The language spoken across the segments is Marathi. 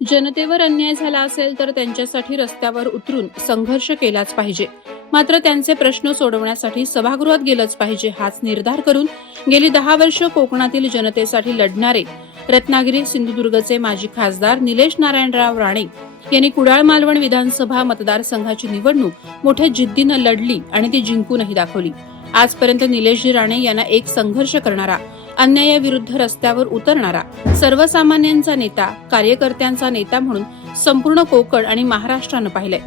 जनतेवर अन्याय झाला असेल तर त्यांच्यासाठी रस्त्यावर उतरून संघर्ष केलाच पाहिजे. मात्र त्यांचे प्रश्न सोडवण्यासाठी सभागृहात गेलंच पाहिजे हाच निर्धार करून गेली दहा वर्ष कोकणातील जनतेसाठी लढणारे रत्नागिरी सिंधुदुर्गचे माजी खासदार निलेश नारायणराव राणे यांनी कुडाळ मालवण विधानसभा मतदारसंघाची निवडणूक मोठ्या जिद्दीनं लढली आणि ती जिंकूनही दाखवली. आजपर्यंत निलेशजी राणे यांना एक संघर्ष करणारा अन्यायाविरुद्ध रस्त्यावर उतरणारा सर्वसामान्यांचा नेता कार्यकर्त्यांचा नेता म्हणून संपूर्ण कोकण आणि महाराष्ट्रानं पाहिलंय.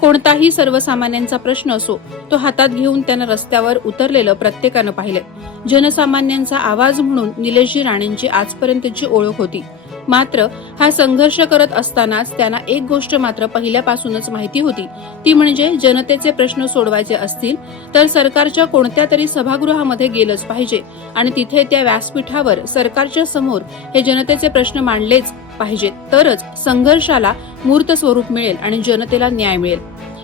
कोणताही सर्वसामान्यांचा प्रश्न असो तो हातात घेऊन त्यानं रस्त्यावर उतरलेलं प्रत्येकानं पाहिलंय. जनसामान्यांचा आवाज म्हणून निलेशजी राणेंची आजपर्यंतची ओळख होती. मात्र हा संघर्ष करत असतानाच त्यांना एक गोष्ट मात्र पहिल्यापासूनच माहिती होती. ती म्हणजे जनतेचे प्रश्न सोडवायचे असतील तर सरकारच्या कोणत्या तरी सभागृहामध्ये गेलंच पाहिजे आणि तिथे त्या व्यासपीठावर सरकारच्या समोर हे जनतेचे प्रश्न मांडलेच पाहिजेत तरच संघर्षाला मूर्त स्वरूप मिळेल आणि जनतेला न्याय मिळेल.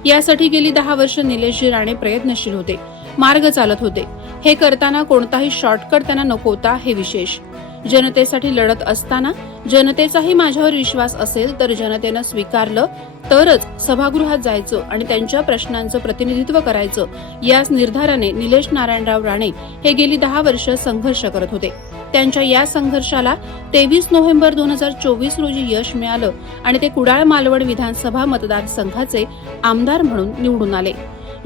यासाठी गेली दहा वर्ष निलेशजी राणे प्रयत्नशील होते. मार्ग चालत होते. हे करताना कोणताही शॉर्टकट त्यांना नको होता हे विशेष. जनतेसाठी लढत असताना जनतेचाही माझ्यावर विश्वास असेल तर जनतेनं स्वीकारलं तरच सभागृहात जायचं आणि त्यांच्या प्रश्नांचं प्रतिनिधित्व करायचं याच निर्धाराने निलेश नारायणराव राणे हे गेली दहा वर्ष संघर्ष करत होते. त्यांच्या या संघर्षाला तेवीस नोव्हेंबर दोन हजार चोवीस रोजी यश मिळालं आणि ते कुडाळ मालवण विधानसभा मतदारसंघाचे आमदार म्हणून निवडून आले.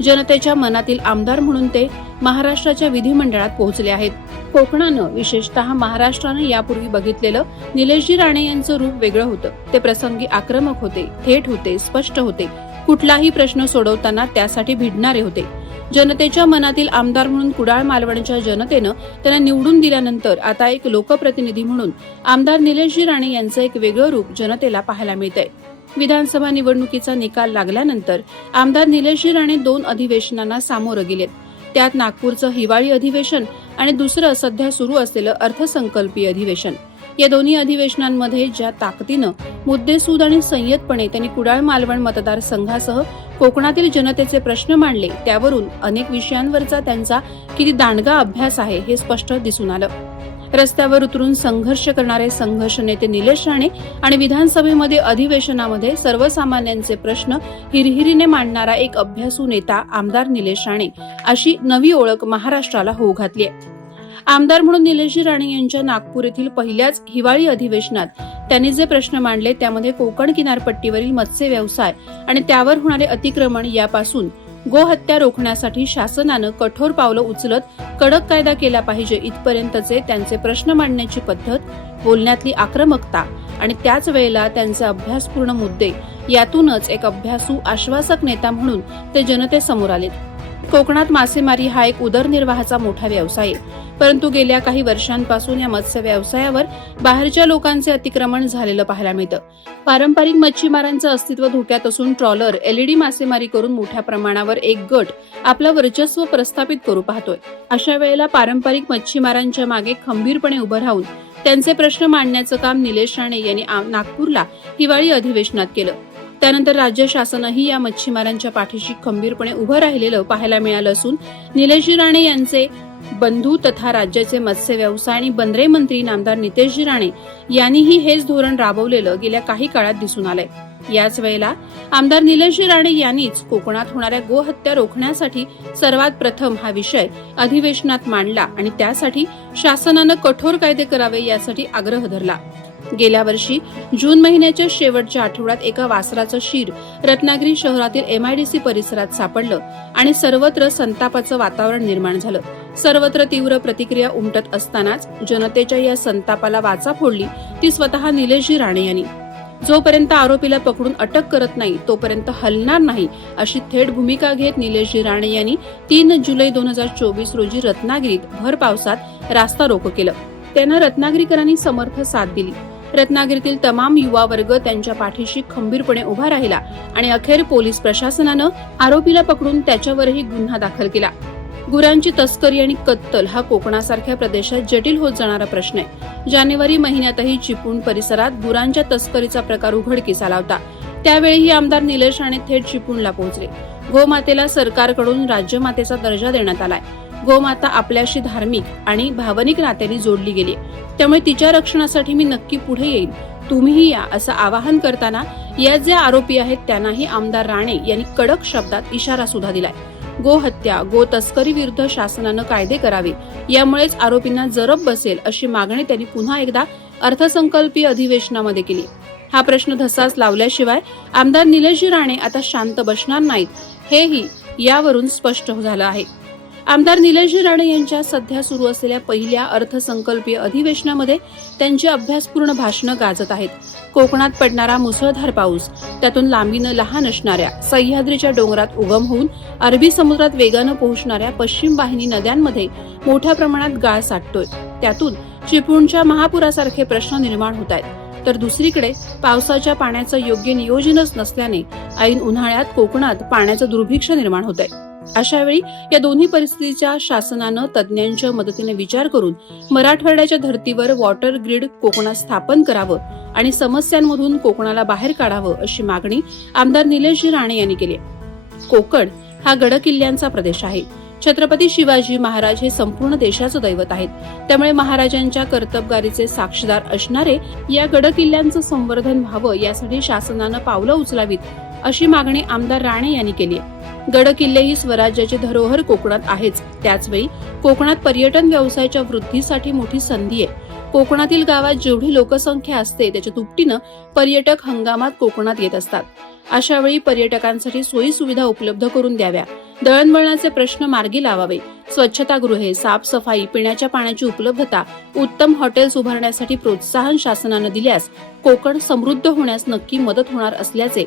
जनतेच्या मनातील आमदार म्हणून ते महाराष्ट्राच्या विधिमंडळात पोहोचले आहेत. कोकणानं विशेषतः महाराष्ट्रानं यापूर्वी बघितलेलं निलेशजी राणे यांचं रूप वेगळं होतं. ते प्रसंगी आक्रमक होते थेट होते स्पष्ट होते. कुठलाही प्रश्न सोडवताना त्यासाठी भिडणारे होते. जनतेच्या मनातील आमदार म्हणून कुडाळ मालवणच्या जनतेनं त्यांना निवडून दिल्यानंतर आता एक लोकप्रतिनिधी म्हणून आमदार निलेशजी राणे यांचं एक वेगळं रूप जनतेला पाहायला मिळतंय. विधानसभा निवडणुकीचा निकाल लागल्यानंतर आमदार निलेश राणे दोन अधिवेशनांना सामोरं गेलेत. त्यात नागपूरचं हिवाळी अधिवेशन आणि दुसरं सध्या सुरू असलेलं अर्थसंकल्पीय अधिवेशन. या दोन्ही अधिवेशनांमध्ये ज्या ताकदीनं मुद्देसूद आणि संयतपणे त्यांनी कुडाळ मालवण मतदारसंघासह कोकणातील जनतेचे प्रश्न मांडले त्यावरून अनेक विषयांवरचा त्यांचा किती दांडगा अभ्यास आहे हे स्पष्ट दिसून आलं. रस्त्यावर उतरून संघर्ष करणारे संघर्ष नेते निलेश राणे आणि विधानसभेमध्ये अधिवेशनामध्ये सर्वसामान्यांचे प्रश्न हिरहिरीने मांडणारा एक अभ्यासू नेता आमदार निलेश राणे अशी नवी ओळख महाराष्ट्राला होऊ घातली आहे. आमदार म्हणून निलेशजी राणे यांच्या नागपूर येथील पहिल्याच हिवाळी अधिवेशनात त्यांनी जे प्रश्न मांडले त्यामध्ये कोकण किनारपट्टीवरील मत्स्य व्यवसाय आणि त्यावर होणारे अतिक्रमण यापासून गोहत्या रोखण्यासाठी शासनानं कठोर पावलं उचलत कडक कायदा केला पाहिजे इथपर्यंतचे त्यांचे प्रश्न मांडण्याची पद्धत बोलण्यातली आक्रमकता आणि त्याच वेळेला त्यांचे अभ्यासपूर्ण मुद्दे यातूनच एक अभ्यासू आश्वासक नेता म्हणून ते जनतेसमोर आलेत. कोकणात मासेमारी हा एक उदरनिर्वाहाचा मोठा व्यवसाय. आहे परंतु गेल्या काही वर्षांपासून या मत्स्य व्यवसायावर बाहेरच्या लोकांचे अतिक्रमण झालेलं पाहायला मिळतं. पारंपरिक मच्छीमारांचं अस्तित्व धोक्यात असून ट्रॉलर एलईडी मासेमारी करून मोठ्या प्रमाणावर एक गट आपलं वर्चस्व प्रस्थापित करू पाहतोय. अशा वेळेला पारंपरिक मच्छीमारांच्या मागे खंबीरपणे उभं राहून त्यांचे प्रश्न मांडण्याचं काम निलेश राणे यांनी नागपूरला हिवाळी अधिवेशनात केलं. त्यानंतर राज्य शासनही या मच्छीमारांच्या पाठीशी खंबीरपणे उभं राहिलेलं पाहायला मिळालं असून निलेशजी राणे यांचे बंधू तथा राज्याचे मत्स्य व्यवसाय आणि बंदरे मंत्री नामदार नितेशजी राणे यांनीही हेच धोरण राबवलेलं गेल्या काही काळात दिसून आलंय. याच वेळेला आमदार निलेशजी राणे यांनीच कोकणात होणाऱ्या गोहत्या रोखण्यासाठी सर्वात प्रथम हा विषय अधिवेशनात मांडला आणि त्यासाठी शासनानं कठोर कायदे करावे यासाठी आग्रह धरला. गेल्या वर्षी जून महिन्याच्या शेवटच्या आठवड्यात एका वासराचं शीर रत्नागिरी शहरातील एमआयडीसी परिसरात सापडलं आणि सर्वत्र संतापाचं वातावरण निर्माण झालं. सर्वत्र तीव्र प्रतिक्रिया उमटत असतानाच जनतेच्या या संतापाला वाचा फोडली ती स्वतः निलेशजी राणे यांनी. जोपर्यंत आरोपीला पकडून अटक करत नाही तोपर्यंत हलणार नाही अशी थेट भूमिका घेत निलेशजी राणे यांनी तीन जुलै दोन हजार चोवीस रोजी रत्नागिरीत भर पावसात रास्ता रोको केलं. त्यांना रत्नागिरीकरांनी समर्थ साथ दिली. रत्नागिरीतील तमाम युवा वर्ग त्यांच्या पाठीशी खंबीरपणे उभा राहिला आणि अखेर पोलीस प्रशासनानं आरोपीला पकडून त्याच्यावरही गुन्हा दाखल केला. गुरांची तस्करी आणि कत्तल हा कोकणासारख्या प्रदेशात जटिल होत जाणारा प्रश्न आहे. जानेवारी महिन्यातही चिपळूण परिसरात गुरांच्या तस्करीचा प्रकार उघडकीस आला होता. त्यावेळीही आमदार निलेश राणे थेट चिपळूणला पोहोचले. गोमातेला सरकारकडून राज्यमातेचा दर्जा देण्यात आलाय. गोमाता आपल्याशी धार्मिक आणि भावनिक नात्याने जोडली गेली. त्यामुळे तिच्या रक्षणासाठी मी नक्की पुढे येईल तुम्हीही या असं आवाहन करताना या जे आरोपी आहेत त्यांनाही आमदार राणे यांनी कडक शब्दात इशारा सुद्धा दिलाय. गो हत्या गो तस्करी विरुद्ध शासनानं कायदे करावे. यामुळेच आरोपींना जरब बसेल अशी मागणी त्यांनी पुन्हा एकदा अर्थसंकल्पीय अधिवेशनामध्ये केली. हा प्रश्न धसास लावल्याशिवाय आमदार निलेशजी राणे आता शांत बसणार नाहीत. हेही यावरून स्पष्ट झालं आहे. आमदार निलेशजी राणे यांच्या सध्या सुरू असलेल्या पहिल्या अर्थसंकल्पीय अधिवेशनामध्ये त्यांची अभ्यासपूर्ण भाषणं गाजत आहेत. कोकणात पडणारा मुसळधार पाऊस त्यातून लांबीनं लहान असणाऱ्या सह्याद्रीच्या डोंगरात उगम होऊन अरबी समुद्रात वेगानं पोहोचणाऱ्या पश्चिम वाहिनी नद्यांमध्ये मोठ्या प्रमाणात गाळ साठतोय. त्यातून चिपळूणच्या महापुरासारखे प्रश्न निर्माण होत आहेत. तर दुसरीकडे पावसाच्या पाण्याचं योग्य नियोजनच नसल्याने ऐन उन्हाळ्यात कोकणात पाण्याचं दुर्भिक्ष निर्माण होत आहे अशा वेळी या दोन्ही परिस्थितीच्या शासनानं तज्ज्ञांच्या मदतीने विचार करून मराठवाड्याच्या धर्तीवर वॉटर ग्रीड कोकणात स्थापन करावं आणि समस्यांमधून कोकणाला बाहेर काढावं अशी मागणी आमदार निलेशजी राणे यांनी केली आहे. कोकण हा गडकिल्ल्यांचा प्रदेश आहे. छत्रपती शिवाजी महाराज हे संपूर्ण देशाचं दैवत आहेत. त्यामुळे महाराजांच्या कर्तबगारीचे साक्षीदार असणारे या गडकिल्ल्यांचं संवर्धन व्हावं यासाठी शासनानं पावलं उचलावीत अशी मागणी आमदार राणे यांनी केली आहे. गड किल्ले ही स्वराज्याची धरोहर कोकणात आहेच. त्याचवेळी कोकणात पर्यटन व्यवसायाच्या वृद्धीसाठी मोठी संधी आहे. कोकणातील गावात जेवढी लोकसंख्या असते त्याच्या दुपटीनं पर्यटक हंगामात कोकणात येत असतात. अशा वेळी पर्यटकांसाठी सोयी सुविधा उपलब्ध करून द्याव्या. दळणवळणाचे प्रश्न मार्गी लावावे. स्वच्छतागृहे साफसफाई पिण्याच्या पाण्याची उपलब्धता उत्तम हॉटेल्स उभारण्यासाठी प्रोत्साहन शासनानं दिल्यास कोकण समृद्ध होण्यास नक्की मदत होणार असल्याचे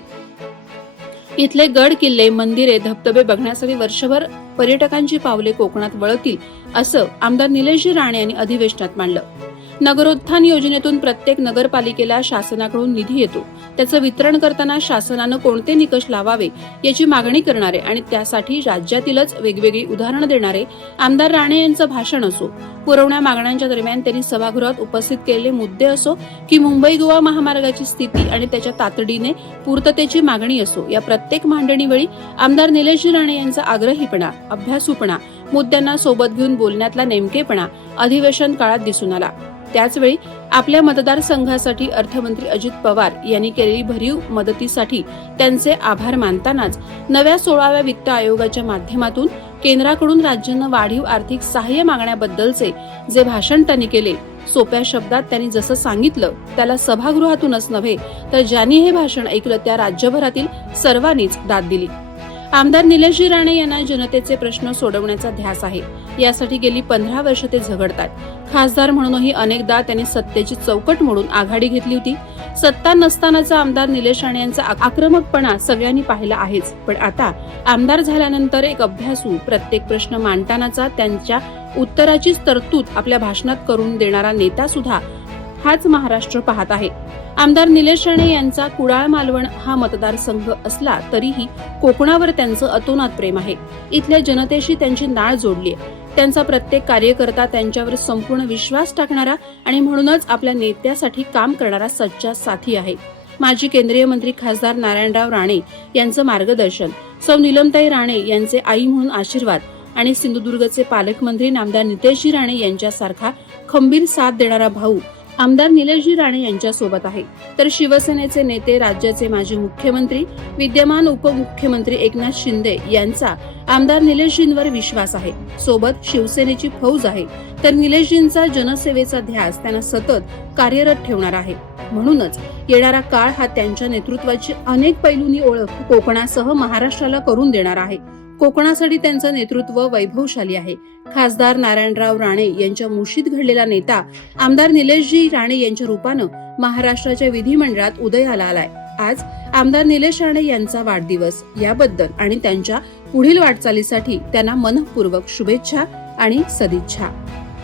इथले गड किल्ले मंदिरे धबधबे बघण्यासाठी वर्षभर पर्यटकांची पावले कोकणात वळतील असं आमदार निलेशजी राणे यांनी अधिवेशनात मांडलं. नगरोत्थान योजनेतून प्रत्येक नगरपालिकेला शासनाकडून निधी येतो. त्याचं वितरण करताना शासनानं कोणते निकष लावावे याची मागणी करणारे आणि त्यासाठी राज्यातीलच वेगवेगळी उदाहरणं देणारे आमदार राणे यांचं भाषण असो पुरवण्या मागण्यांच्या दरम्यान त्यांनी सभागृहात उपस्थित केलेले मुद्दे असो की मुंबई गोवा महामार्गाची स्थिती आणि त्याच्या तातडीने पूर्ततेची मागणी असो या प्रत्येक मांडणीवेळी आमदार निलेशजी राणे यांचा आग्रहीपणा अभ्यासूपणा मुद्द्यांना सोबत घेऊन बोलण्यातला नेमकेपणा अधिवेशन काळात दिसून आला. त्याचवेळी आपल्या मतदारसंघासाठी अर्थमंत्री अजित पवार यांनी केलेली भरीव मदतीसाठी त्यांचे आभार मानतानाच नव्या सोळाव्या वित्त आयोगाच्या माध्यमातून केंद्राकडून राज्यांना वाढीव आर्थिक सहाय्य मागण्याबद्दलचे जे भाषण त्यांनी केले सोप्या शब्दात त्यांनी जसं सांगितलं त्याला सभागृहातूनच नव्हे तर ज्यांनी हे भाषण ऐकलं त्या राज्यभरातील सर्वांनीच दाद दिली. आमदार निलेशजी राणे यांना जनतेचे प्रश्न सोडवण्याचा ध्यास आहे. यासाठी गेली पंधरा वर्ष ते झगडतात. खासदार म्हणूनही अनेकदा त्यांनी सत्तेची चौकट मोडून आघाडी घेतली होती. सत्ता नसतानाचा आमदार निलेश राणे यांचा आक्रमकपणा सगळ्यांनी पाहिला आहेच. पण आता आमदार झाल्यानंतर एक अभ्यासू प्रत्येक प्रश्न मांडतानाचा त्यांच्या उत्तराचीच तरतूद आपल्या भाषणात करून देणारा नेता सुद्धा हाच महाराष्ट्र पाहत आहे. आमदार निलेश राणे यांचा कुडाळ मालवण हा मतदारसंघ असला तरीही कोकणावर त्यांचं अतोनात प्रेम आहे. इथल्या जनतेशी त्यांची नाळ जोडली आहे. त्यांचा प्रत्येक कार्यकर्ता त्यांच्यावर संपूर्ण विश्वास टाकणारा आणि म्हणूनच आपल्या नेत्यासाठी काम करणारा सच्चा साथी आहे. माजी केंद्रीय मंत्री खासदार नारायणराव राणे यांचं मार्गदर्शन सौ निलमताई राणे यांचे आई म्हणून आशीर्वाद आणि सिंधुदुर्गचे पालकमंत्री नामदार नितेशजी राणे यांच्यासारखा खंबीर साथ देणारा भाऊ आमदार निलेशजी राणे यांच्यासोबत आहे. तर शिवसेनेचे नेते राज्याचे माजी मुख्यमंत्री विद्यमान उपमुख्यमंत्री एकनाथ शिंदे यांचा आमदार निलेशजींवर विश्वास आहे. सोबत शिवसेनेची फौज आहे. तर निलेशजींचा जनसेवेचा ध्यास त्यांना सतत कार्यरत ठेवणार आहे. म्हणूनच येणारा काळ हा त्यांच्या नेतृत्वाची अनेक पैलूंनी ओळख कोकणासह महाराष्ट्राला करून देणार आहे. कोकणासाठी त्यांचं नेतृत्व वैभवशाली आहे. खासदार नारायणराव राणे यांच्या मुशीत घडलेला नेता आमदार निलेशजी राणे यांच्या रूपानं महाराष्ट्राच्या विधिमंडळात उदयाला आलाय. आज आमदार निलेश राणे यांचा वाढदिवस. याबद्दल आणि त्यांच्या पुढील वाटचालीसाठी त्यांना मनपूर्वक शुभेच्छा आणि सदिच्छा.